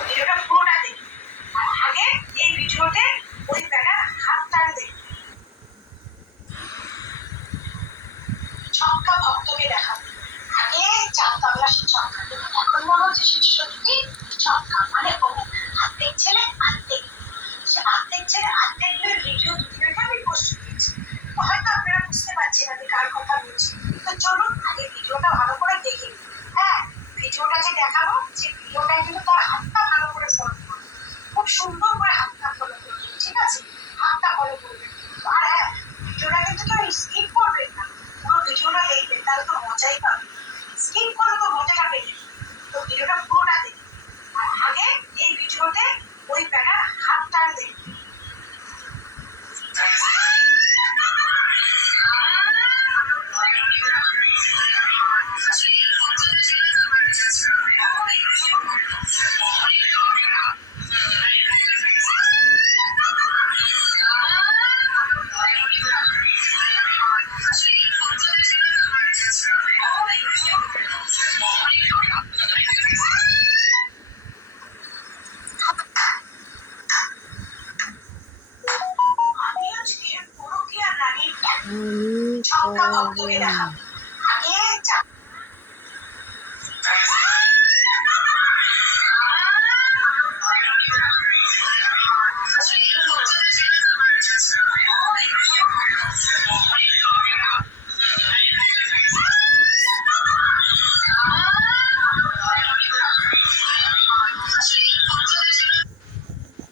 ভিডিওটা পুরোটা দেখি আগে জানতাম না সে ছক্কা এখন মনে হচ্ছে সে সত্যি ছক্কা আপনারা না যে কার কথা বলছি। তো চলুন, আগে ভিডিওটা ভালো করে দেখে। হ্যাঁ ভিডিওটা যে দেখাবো, যে ভিডিওটা কিন্তু তার হাতটা ভালো করে ফলো করবে খুব সুন্দর করে হাতটা ফলো করবে ঠিক আছে? হাতটা ফলো করবে। আর হ্যাঁ ভিডিওটা কিন্তু কেউ স্কিপ করবেন না। পুরো ভিডিওটা দেখবেন তাহলে তো মজাই পাবে। স্কিপ করলে তো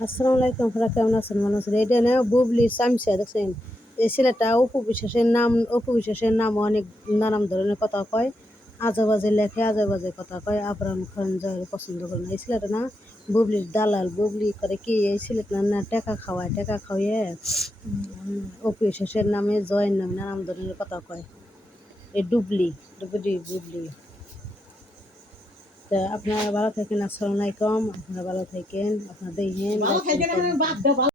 আসসালামু আলাইকুম আপনারা কেমন আছেন? ভালো আছেন এটা বুবলি চামচা দেখছেন? এই ছেলেটা অপু বিশ্বাসের নাম অপু বিশ্বাসের নাম অনেক নানান ধরনের কথা কয়। আজে বাজে লেখে আজে বাজে কথা কয়। আবরাম খান জয়ের পছন্দ করে না। এই ছেলেটা না বুবলির দালাল বুবলি করে কি? এই ছেলেটা না টাকা খাওয়ায় টাকা খাওয়িয়ে উম, অপু বিশ্বাসের নামে জয়ের নামে নানান ধরনের কথা কয়। এই ডুবলি ডুবলি বুবলি। তা আপনারা ভালো থাকেন আসসালামু আলাইকুম। আপনারা ভালো থাকেন আপনারা দেখেন